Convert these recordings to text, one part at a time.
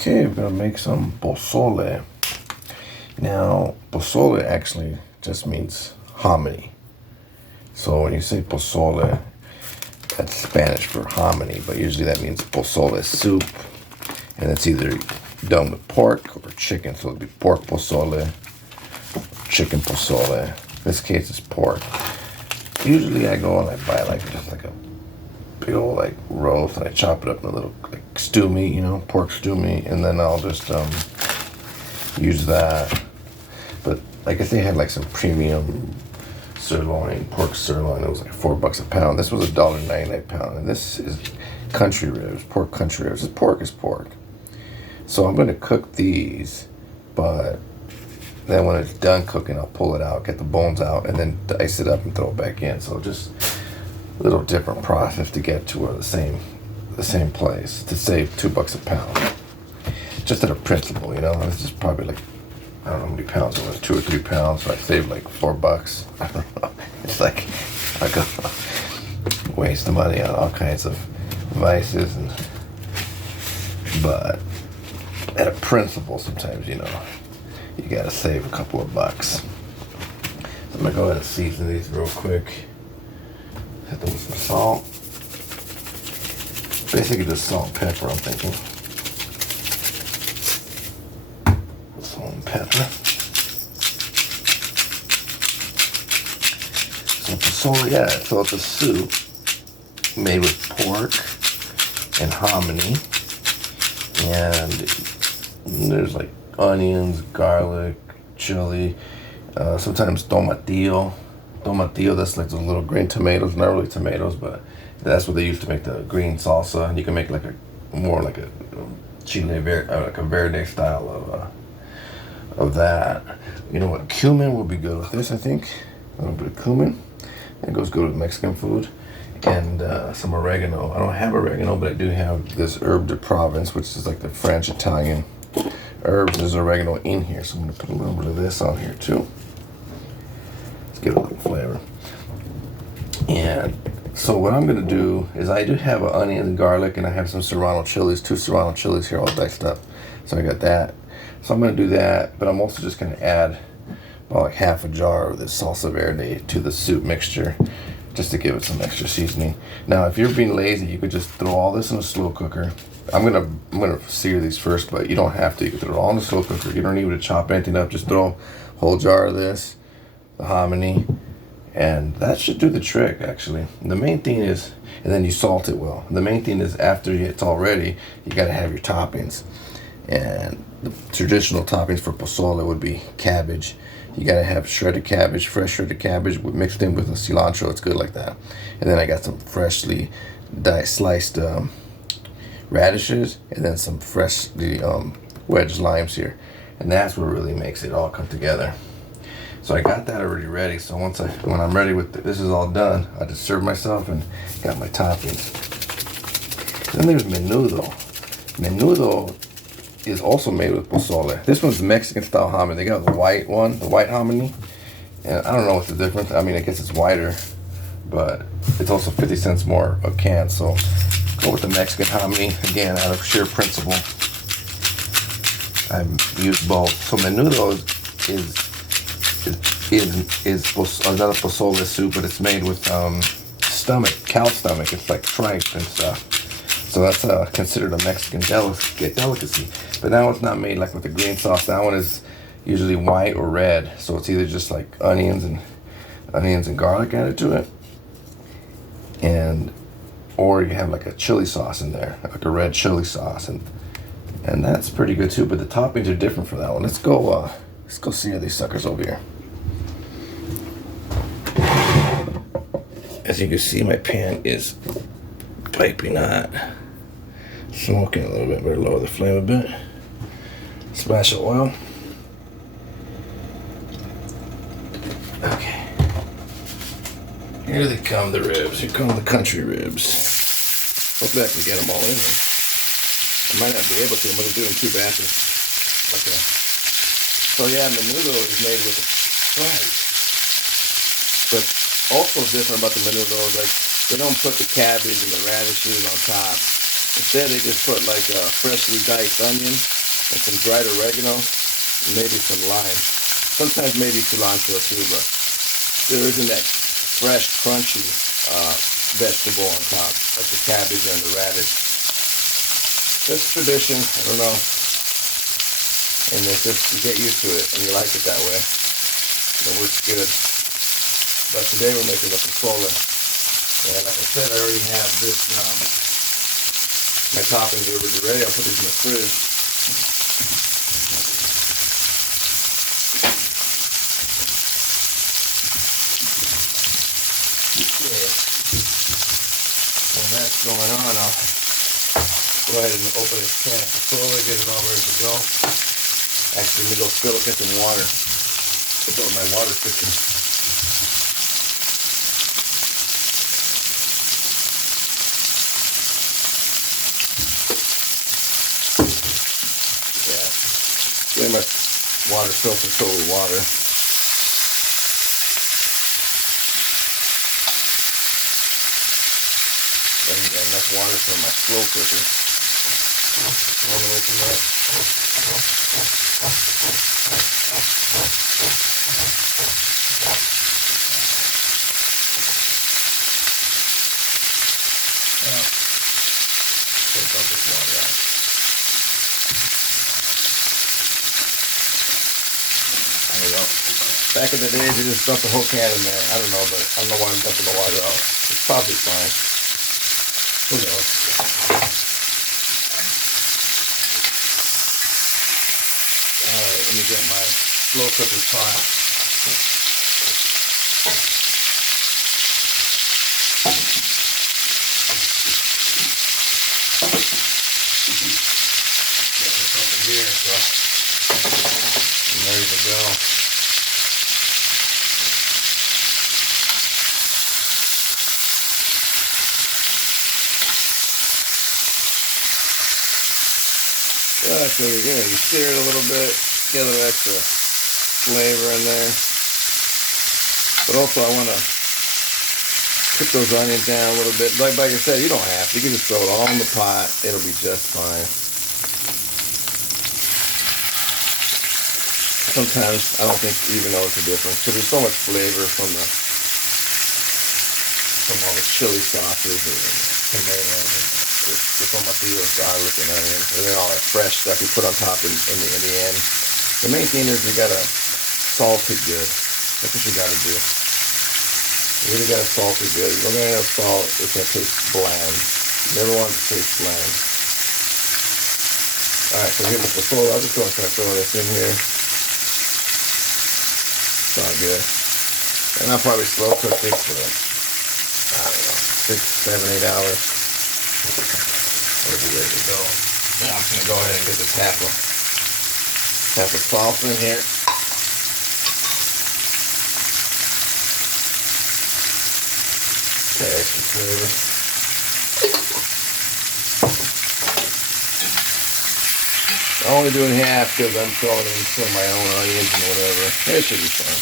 Okay, I'm gonna make some pozole. Now, pozole actually just means hominy. So when you say pozole, that's Spanish for hominy, but usually that means pozole soup, and it's either done with pork or chicken. So it'd be pork pozole, chicken pozole. In this case, it's pork. Usually I go and I buy just like a big old like roast, and I chop it up in a little like stew meat, pork stew meat, and then I'll just use that. But I guess they had like some premium sirloin, pork sirloin. It was like $4 a pound. This was $1.99 a pound, and this is country ribs, pork country ribs. Pork is pork. So I'm gonna cook these, but then when it's done cooking, I'll pull it out, get the bones out, and then dice it up and throw it back in. So just a little different process to get to the same place to save $2 a pound. Just at a principle, This is probably like, I don't know how many pounds it was, 2 or 3 pounds. So I saved like $4. I don't know. It's like I go waste the money on all kinds of vices, but at a principle, sometimes you gotta save a couple of bucks. So I'm gonna go ahead and season these real quick. Hit them with some salt. Basically just salt and pepper, I'm thinking. Salt and pepper. So pozole, yeah, so it's a soup made with pork and hominy. And there's like onions, garlic, chili, sometimes tomatillo. Tomatillo, that's like those little green tomatoes, not really tomatoes, but that's what they use to make the green salsa. And you can make like a chile verde, like a verde style of that. You know what? Cumin will be good with this, I think. A little bit of cumin. It goes good with Mexican food. And some oregano. I don't have oregano, but I do have this herb de Provence, which is like the French Italian herbs. There's oregano in here, so I'm gonna put a little bit of this on here too. Let's get a little flavor. And so what I'm gonna do is I do have an onion and garlic, and I have some serrano chilies, 2 serrano chilies here all diced up. So I got that. So I'm gonna do that, but I'm also just gonna add about like half a jar of this salsa verde to the soup mixture, just to give it some extra seasoning. Now, if you're being lazy, you could just throw all this in a slow cooker. I'm gonna sear these first, but you don't have to. You can throw it all in the slow cooker. You don't need to chop anything up. Just throw a whole jar of this, the hominy, and that should do the trick, actually. And the main thing is, and then you salt it well. The main thing is after it's all ready, you gotta have your toppings. And the traditional toppings for pozole would be cabbage. You gotta have shredded cabbage, fresh shredded cabbage mixed in with a cilantro. It's good like that. And then I got some freshly sliced radishes, and then some freshly wedged limes here. And that's what really makes it all come together. So I got that already ready. So when I'm ready with this is all done, I just serve myself and got my toppings. Then there's menudo. Menudo is also made with pozole. This one's Mexican style hominy. They got the white one, the white hominy. And I don't know what's the difference. I mean, I guess it's whiter, but it's also 50 cents more a can. So go with the Mexican hominy, again, out of sheer principle. I've used both. So menudo is another pozole soup, but it's made with cow stomach. It's like tripe and stuff. So that's considered a Mexican delicacy. But that one's not made like with the green sauce. That one is usually white or red. So it's either just like onions and garlic added to it, or you have like a chili sauce in there, like a red chili sauce, and that's pretty good too. But the toppings are different for that one. Let's go sear these suckers over here. As you can see, my pan is piping hot, smoking a little bit. Better lower the flame a bit. Splash of oil. Okay. Here they come, the ribs. Here come the country ribs. Hopefully I can get them all in there. I might not be able to. I'm going to do them 2 batches. Okay. So yeah, menudo is made with a tripe. But also different about the menudo is like they don't put the cabbage and the radishes on top. Instead, they just put like a freshly diced onion and some dried oregano and maybe some lime. Sometimes maybe cilantro too, but there isn't that fresh, crunchy vegetable on top, like the cabbage and the radish. That's tradition, I don't know. And it's just, you get used to it and you like it that way. It works good. But today we're making the pozole. And like I said, I already have this, my toppings are already ready. I'll put these in the fridge. Okay. When that's going on, I'll go ahead and open this can of pozole, get it all ready to go. Actually, let me go fill it, get some water. Fill up my water cooking. Pretty much water filter total water. I need enough water for my slow cooker. So I'm gonna open that. Take all this water out. I don't know. Back in the days, they just dumped the whole can in there. I don't know, but I don't know why I'm dumping the water out. It's probably fine. Who knows? Alright, let me get my slow cooker pot. Get this over here, so I'm ready to go. So you stir it a little bit, get a little extra flavor in there. But also I want to cook those onions down a little bit. Like I said, you don't have to. You can just throw it all in the pot. It'll be just fine. Sometimes I don't think you even notice the difference because there's so much flavor from all the chili sauces and tomatoes and the tomatillos, garlic and onions, and then all that fresh stuff you put on top in the end. The main thing is you gotta salt it good. That's what you gotta do. You really gotta salt it good. You're gonna have salt, it's gonna taste bland. You never want it to taste bland. Alright, so here's the pozole. I'm just gonna start throwing this in here. It's all good. And I'll probably slow cook this for, I don't know, 6, 7, 8 hours. It'll be ready to go. Now I'm gonna go ahead and get this half of salsa in here. Okay, extra flavor. I'm only doing half because I'm throwing in some of my own onions and whatever. It should be fun.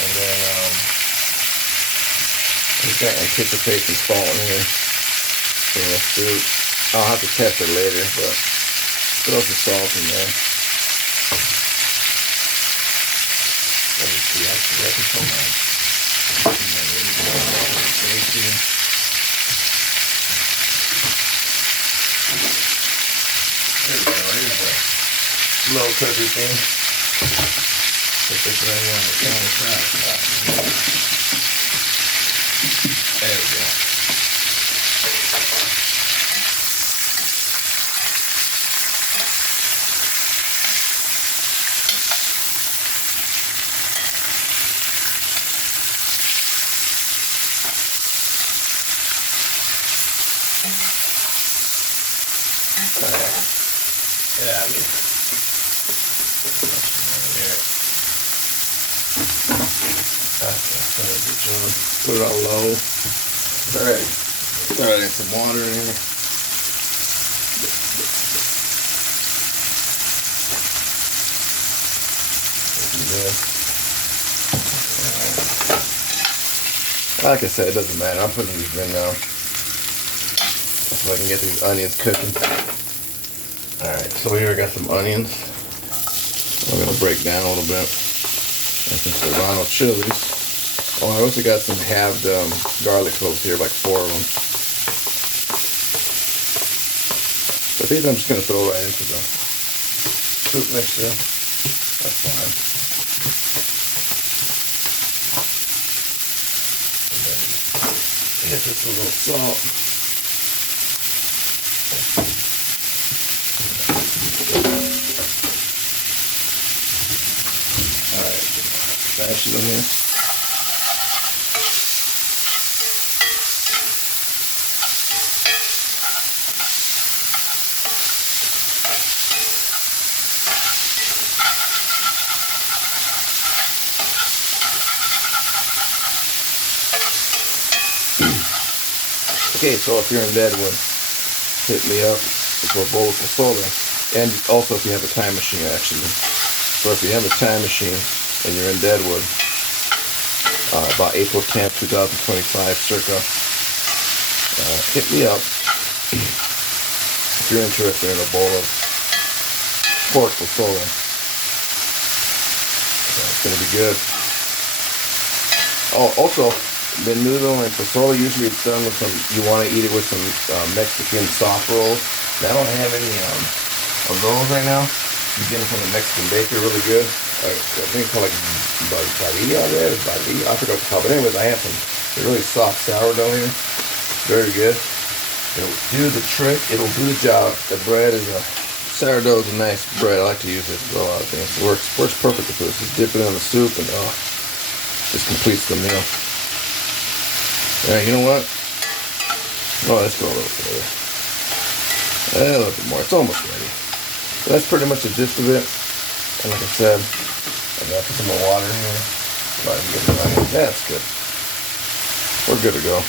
And then I'm just gonna anticipate some salt in here. So let's do. I'll have to test it later, but throw some salt in there. Let me see. Actually, I can put my. There we go. Here's the slow cooker thing. Put this right here on the countertop. There we go. Yeah, I mean, put it on low. Alright, start adding some water in here. Like I said, it doesn't matter. I'm putting these in now. so I can get these onions cooking. Alright, so here I got some onions. I'm going to break down a little bit. And some serrano chilies. Oh, I also got some halved garlic cloves here, like 4 of them. But these I'm just going to throw right into the soup mixture. That's fine. And then hit this with a little salt. Alright, mash it in here. Okay, so if you're in Deadwood, hit me up for a bowl of pozole. And also if you have a time machine, actually. So if you have a time machine and you're in Deadwood, about April 10th, 2025, circa, hit me up if you're interested in a bowl of pork pozole. So it's going to be good. Oh, also, menudo and pozole, usually it's done with some, you want to eat it with some Mexican soft rolls. I don't have any of those right now. You get them from the Mexican baker, really good. I think it's called like barilla there, I forgot what it's called. But anyways, I have some really soft sourdough here. Very good. It'll do the trick. It'll do the job. The bread is sourdough is a nice bread. I like to use it for a lot of things. It works perfect for this. Just dip it in the soup and just completes the meal. Alright, you know what? Oh, let's go a little further. A little bit more. It's almost ready. So that's pretty much the gist of it. And like I said, I got some more water in here. So I can get the onions. That's good. We're good to go.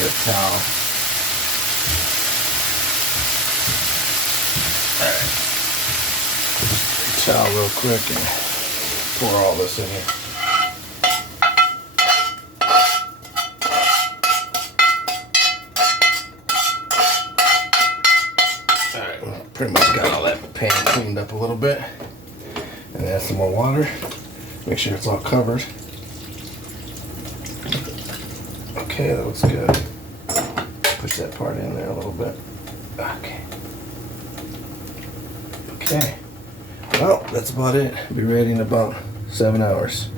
Get a towel. Alright. Towel real quick and pour all this in here. Pretty much got all that pan cleaned up a little bit. And add some more water. Make sure it's all covered. Okay, that looks good. Push that part in there a little bit. Okay. Okay. Well, that's about it. Be ready in about 7 hours.